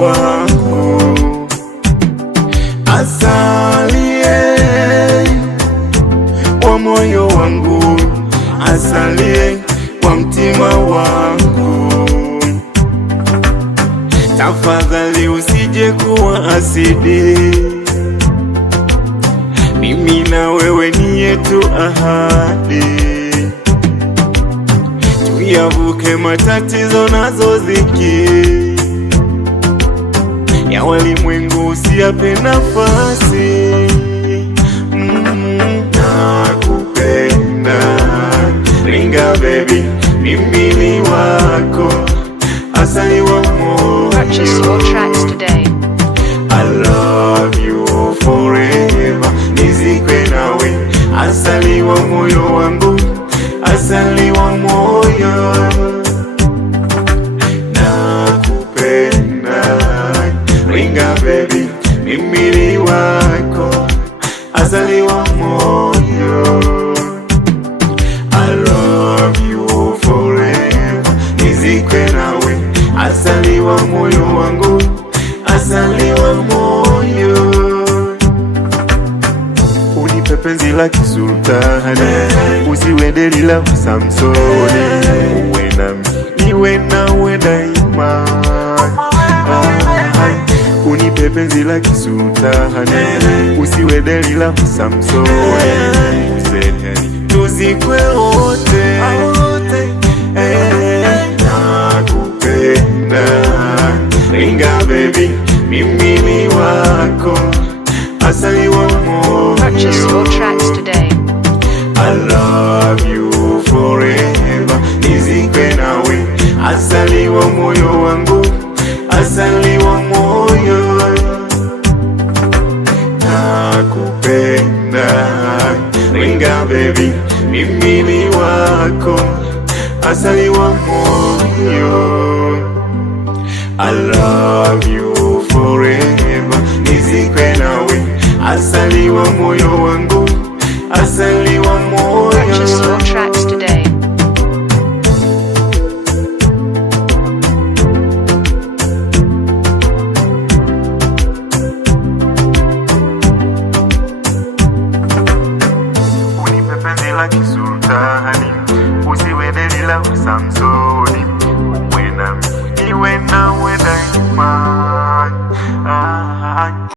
wangu, asalie wa moyo wangu, asalie wa mtima wangu. Tafadhali usije kuwa asidi, mimi na wewe ni yetu ahadi, tuyavuke matatizo nazo ziki ya walimwengu, usiyape nafasi. Nakupenda ringa baby, mimi ni wako, asali wa moyo. Purchase your tracks today. I love you forever, nizikwe nawe, asali wa moyo wangu, asali wa moyo. Nakupenda ringa baby, mimi ni wako, asali wa moyo. I love you forever, nizikwe nawe, asali wa moyo wangu, asali wa moyo. Unipe penzi la kisultani, usiwe deli la Samsoni, uwe nami niwe nawe daima. Unipe penzi la kisultani, usiwe deli la Samsoni, tuzikwe wote. Nakupenda ringa baby, mimi ni wako, asali wa moyo. Purchase your tracks today. I love you forever, nizikwe nawe, asali wa moyo wangu, asali wa moyo. Nakupenda ringa baby, mimi ni wako, asali wa moyo. I love you forever, nizikwe nawe, asali wa moyo wangu, asali wa moyo. Purchase your tracks today. Unipe penzi la kisultani, usiwe deli la Samsoni, uwe nami